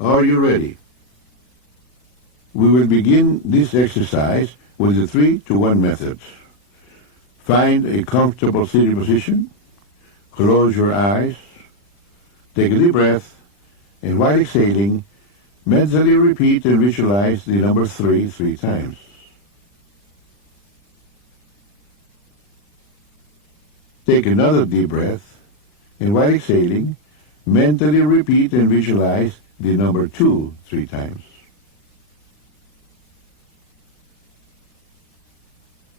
Are you ready? We will begin this exercise with the 3-to-1 method. Find a comfortable sitting position, close your eyes, take a deep breath, and while exhaling, mentally repeat and visualize the number 3 times. Take another deep breath, and while exhaling, mentally repeat and visualize the number 2 3 times.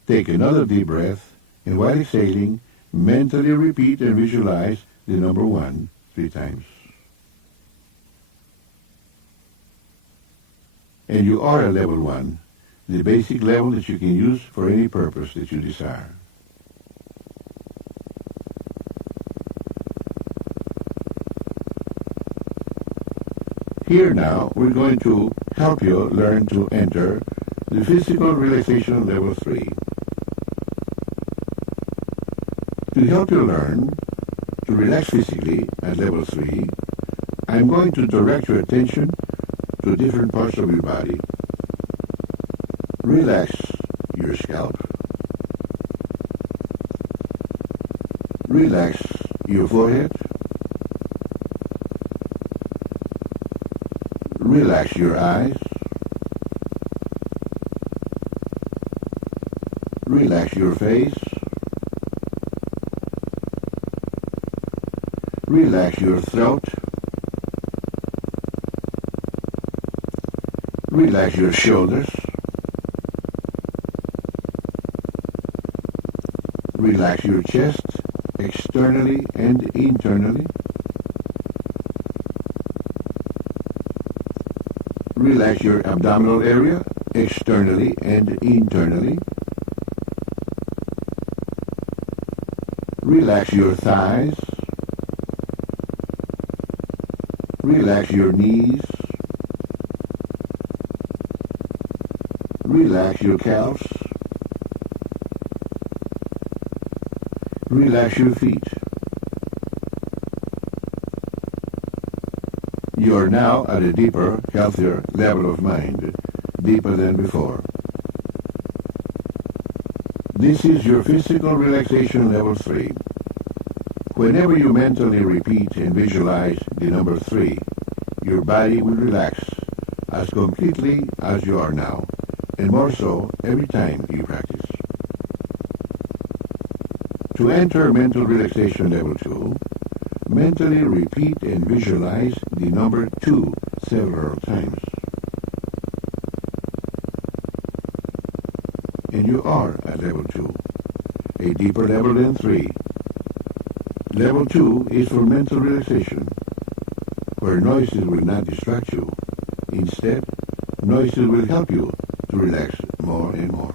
Take another deep breath, and while exhaling, mentally repeat and visualize the number 1 3 times. And you are at level 1, the basic level that you can use for any purpose that you desire. Here now, we're going to help you learn to enter the physical relaxation level 3. To help you learn to relax physically at level 3, I'm going to direct your attention to different parts of your body. Relax your scalp. Relax your forehead. Relax your eyes. Relax your face. Relax your throat. Relax your shoulders. Relax your chest, externally and internally. Relax your abdominal area, externally and internally. Relax your thighs. Relax your knees. Relax your calves. Relax your feet. You are now at a deeper, healthier level of mind, deeper than before. This is your physical relaxation level 3. Whenever you mentally repeat and visualize the number 3, your body will relax as completely as you are now, and more so every time you practice. To enter mental relaxation level 2, mentally repeat and visualize the number 2 several times. And you are at level 2, a deeper level than 3. Level 2 is for mental relaxation, where noises will not distract you. Instead, noises will help you to relax more and more.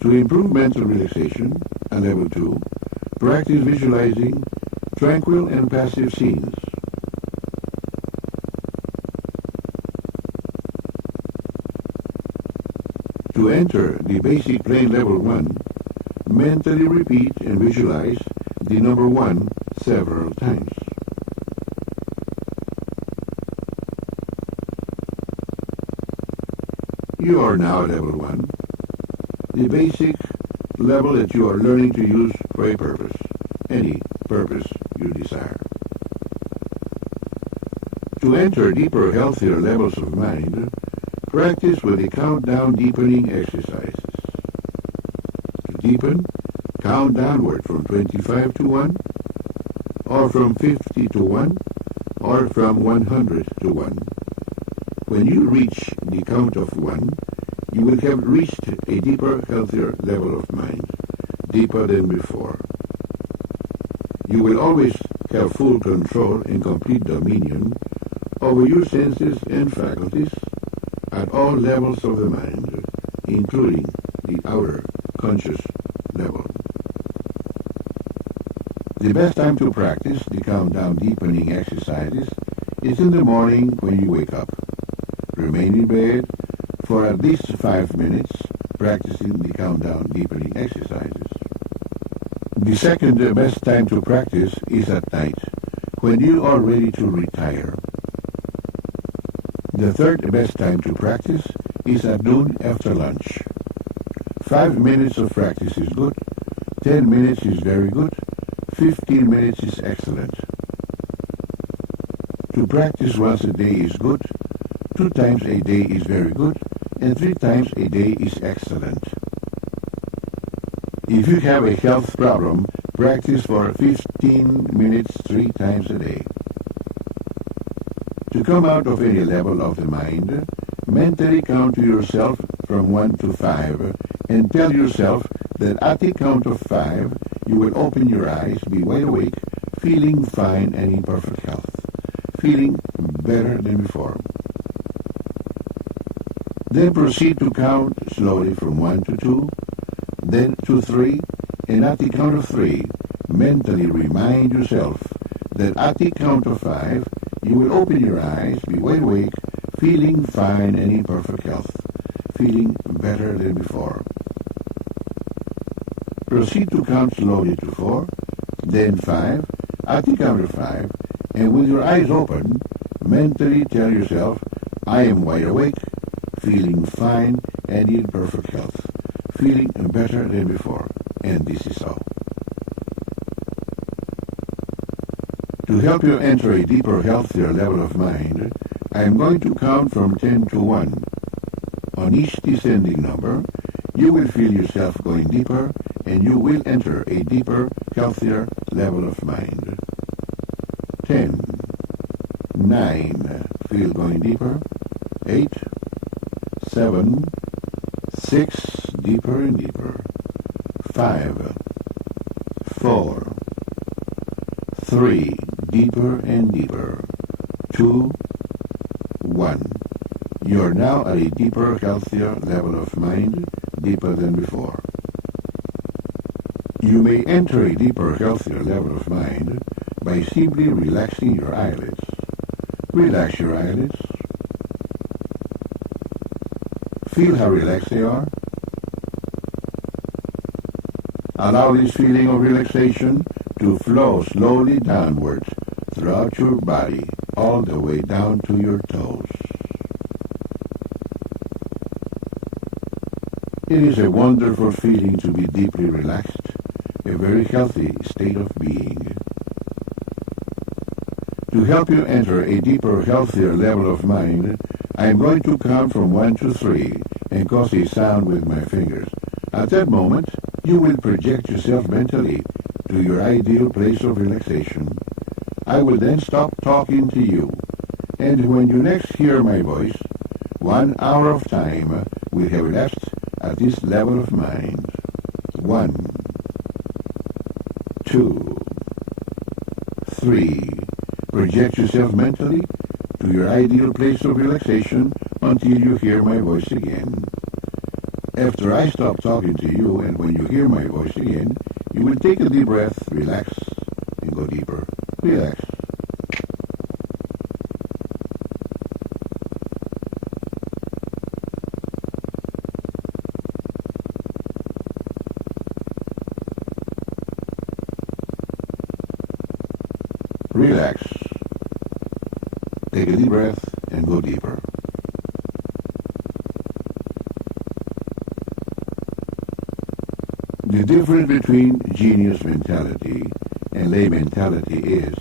To improve mental relaxation at level 2, practice visualizing tranquil and passive scenes. To enter the basic plane level 1, mentally repeat and visualize the number 1 several times. You are now at level 1, the basic level that you are learning to use for a purpose, any purpose you desire. To enter deeper, healthier levels of mind, practice with the countdown deepening exercises. To deepen, count downward from 25 to 1, or from 50 to 1, or from 100 to 1. When you reach the count of 1, you will have reached a deeper, healthier level of mind, deeper than before. You will always have full control and complete dominion over your senses and faculties at all levels of the mind, including the outer conscious level. The best time to practice the countdown deepening exercises is in the morning when you wake up. Remain in bed for at least 5 minutes practicing the countdown deepening exercises. The second best time to practice is at night, when you are ready to retire. The third best time to practice is at noon after lunch. 5 minutes of practice is good, 10 minutes is very good, 15 minutes is excellent. To practice once a day is good, 2 times a day is very good, and 3 times a day is excellent. If you have a health problem, practice for 15 minutes 3 times a day. To come out of any level of the mind, mentally count to yourself from 1 to 5 and tell yourself that at the count of 5 you will open your eyes, be wide awake, feeling fine and in perfect health, feeling better than before. Then proceed to count slowly from 1 to 2, then to 3, and at the count of 3, mentally remind yourself that at the count of 5, you will open your eyes, be wide awake, feeling fine and in perfect health, feeling better than before. Proceed to count slowly to 4, then 5, at the count of 5, and with your eyes open, mentally tell yourself, I am wide awake, feeling fine and in perfect health, feeling better than before, and this is all. To help you enter a deeper, healthier level of mind, I am going to count from 10 to 1. On each descending number, you will feel yourself going deeper, and you will enter a deeper, healthier level of mind. 10, 9, feel going deeper. 8, 7, 6, deeper and deeper. 5, 4, 3, deeper and deeper. 2, 1. You are now at a deeper, healthier level of mind, deeper than before. You may enter a deeper, healthier level of mind by simply relaxing your eyelids. Relax your eyelids. Feel how relaxed they are. Allow this feeling of relaxation to flow slowly downwards throughout your body, all the way down to your toes. It is a wonderful feeling to be deeply relaxed, a very healthy state of being. To help you enter a deeper, healthier level of mind, I am going to count from 1 to 3 and cause a sound with my fingers. At that moment, you will project yourself mentally to your ideal place of relaxation. I will then stop talking to you, and when you next hear my voice, 1 hour of time will have elapsed at this level of mind. 1, 2, 3. Project yourself mentally to your ideal place of relaxation until you hear my voice again. After I stop talking to you, and when you hear my voice again, you will take a deep breath, relax, and go deeper. Relax. Relax. Take a deep breath and go deeper. The difference between genius mentality and lay mentality is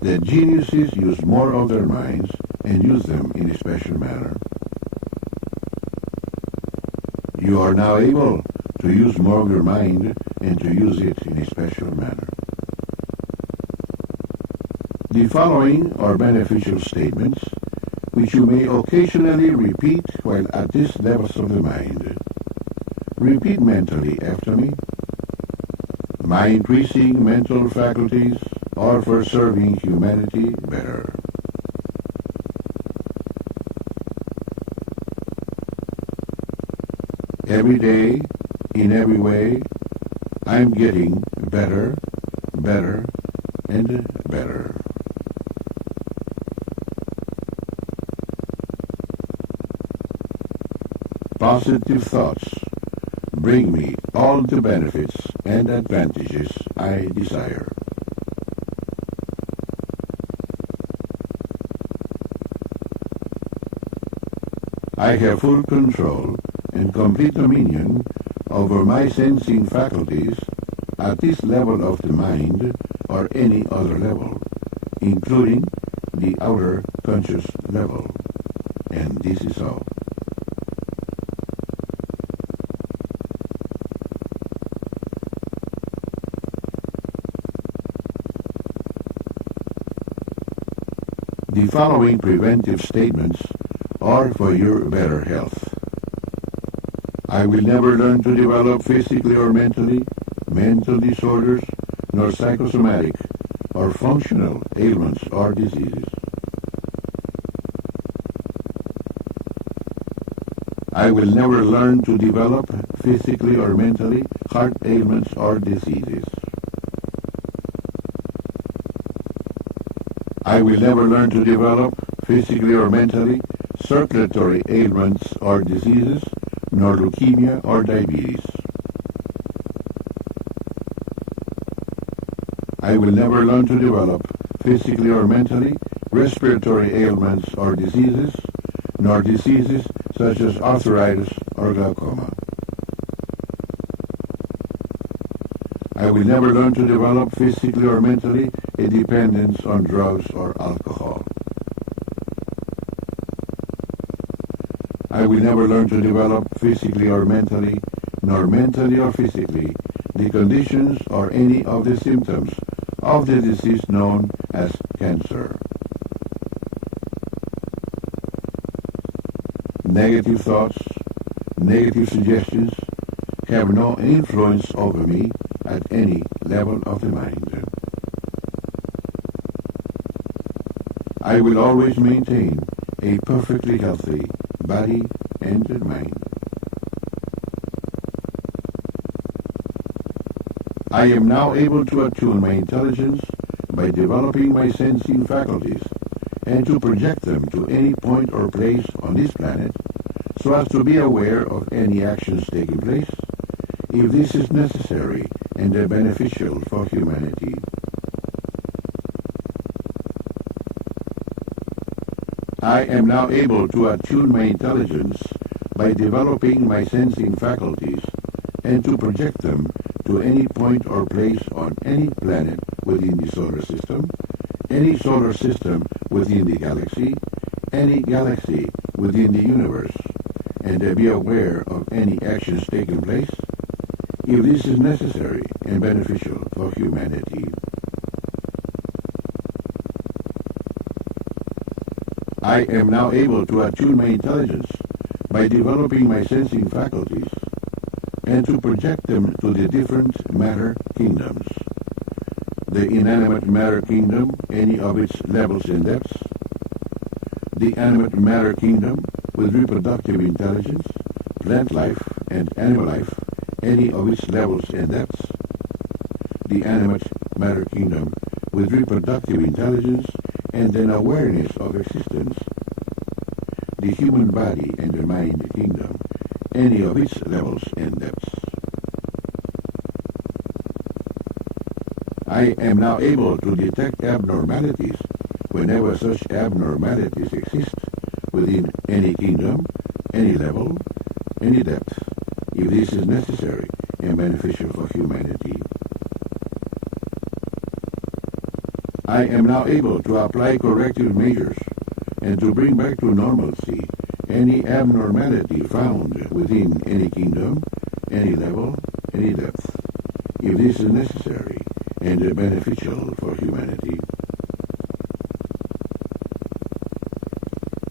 that geniuses use more of their minds and use them in a special manner. You are now able to use more of your mind and to use it in a special manner. The following are beneficial statements which you may occasionally repeat while at these levels of the mind. Repeat mentally after me. My increasing mental faculties are for serving humanity better. Every day, in every way, I'm getting better, better, and better. Positive thoughts bring me all the benefits and advantages I desire. I have full control and complete dominion over my sensing faculties at this level of the mind or any other level, including the outer conscious level. And this is all. The following preventive statements are for your better health. I will never learn to develop physically or mentally mental disorders, nor psychosomatic or functional ailments or diseases. I will never learn to develop physically or mentally heart ailments or diseases. I will never learn to develop physically or mentally circulatory ailments or diseases, nor leukemia or diabetes. I will never learn to develop physically or mentally respiratory ailments or diseases, nor diseases such as arthritis or glaucoma. I will never learn to develop physically or mentally a dependence on drugs or alcohol. I will never learn to develop physically or mentally, nor mentally or physically, the conditions or any of the symptoms of the disease known as cancer. Negative thoughts, negative suggestions have no influence over me at any level of the mind. I will always maintain a perfectly healthy body and mind. I am now able to attune my intelligence by developing my sensing faculties and to project them to any point or place on this planet so as to be aware of any actions taking place if this is necessary and beneficial for humanity. I am now able to attune my intelligence by developing my sensing faculties and to project them to any point or place on any planet within the solar system, any solar system within the galaxy, any galaxy within the universe, and to be aware of any actions taking place if this is necessary and beneficial for humanity. I am now able to attune my intelligence by developing my sensing faculties and to project them to the different matter kingdoms. The inanimate matter kingdom, any of its levels and depths. The animate matter kingdom with reproductive intelligence, plant life and animal life, any of its levels and depths. The animate matter kingdom with reproductive intelligence and an awareness of existence. The human body and the mind kingdom, any of its levels and depths. I am now able to detect abnormalities whenever such abnormalities exist within any kingdom, any level, any depth, if this is necessary and beneficial for humanity. I am now able to apply corrective measures and to bring back to normalcy any abnormality found within any kingdom, any level, any depth, if this is necessary and beneficial for humanity.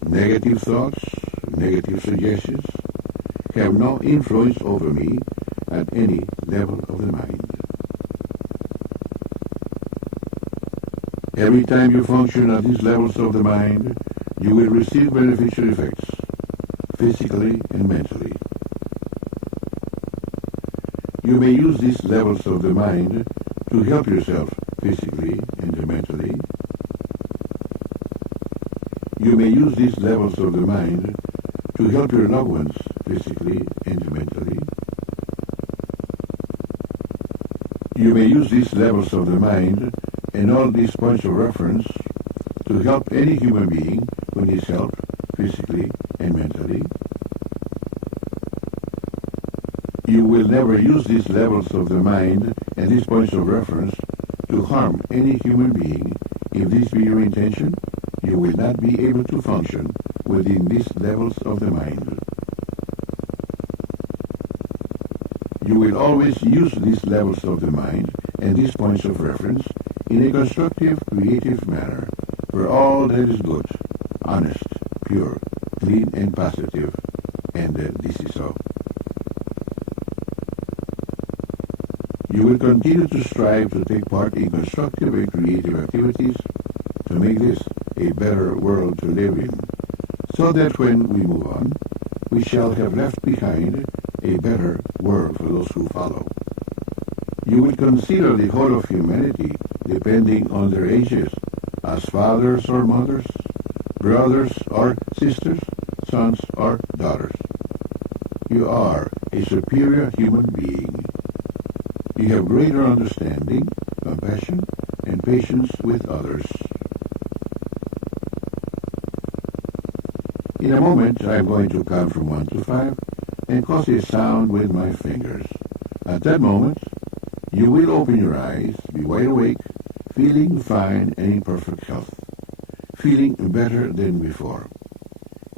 Negative thoughts, negative suggestions have no influence over me at any level of the mind. Every time you function at these levels of the mind, you will receive beneficial effects, physically and mentally. You may use these levels of the mind to help yourself physically and mentally. You may use these levels of the mind to help your loved ones physically and mentally. You may use these levels of the mind and all these points of reference to help any human being who needs help physically and mentally. You will never use these levels of the mind and these points of reference to harm any human being. If this be your intention, you will not be able to function within these levels of the mind. You will always use these levels of the mind and these points of reference in a constructive, creative manner for all that is good, honest, pure, clean, and positive, and this is so. You will continue to strive to take part in constructive and creative activities to make this a better world to live in, so that when we move on, we shall have left behind a better world for those who follow. You will consider the whole of humanity, depending on their ages, as fathers or mothers, brothers or sisters, sons or daughters. You are a superior human being. You have greater understanding, compassion, and patience with others. In a moment, I am going to count from 1 to 5 and cause a sound with my fingers. At that moment, you will open your eyes, be wide awake, feeling fine and in perfect health, feeling better than before.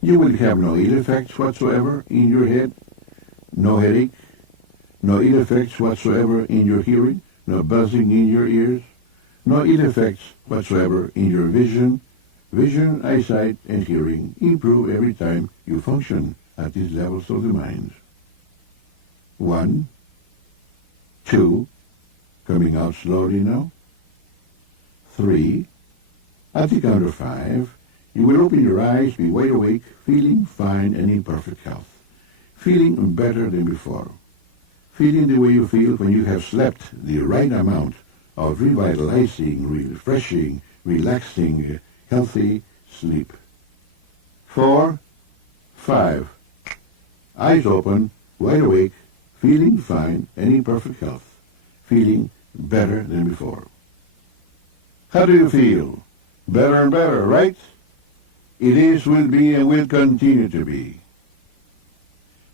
You will have no ill effects whatsoever in your head, no headache, no ill effects whatsoever in your hearing, no buzzing in your ears, no ill effects whatsoever in your vision. Vision, eyesight, and hearing improve every time you function at these levels of the mind. 1, 2, coming out slowly now. 3, at the count of 5, you will open your eyes, be wide awake, feeling fine and in perfect health, feeling better than before, feeling the way you feel when you have slept the right amount of revitalizing, refreshing, relaxing, healthy sleep. 4, 5, eyes open, wide awake, feeling fine and in perfect health, feeling better than before. How do you feel? Better and better, right? It is, will be, and will continue to be.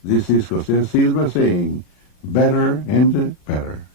This is Jose Silva saying, better and better.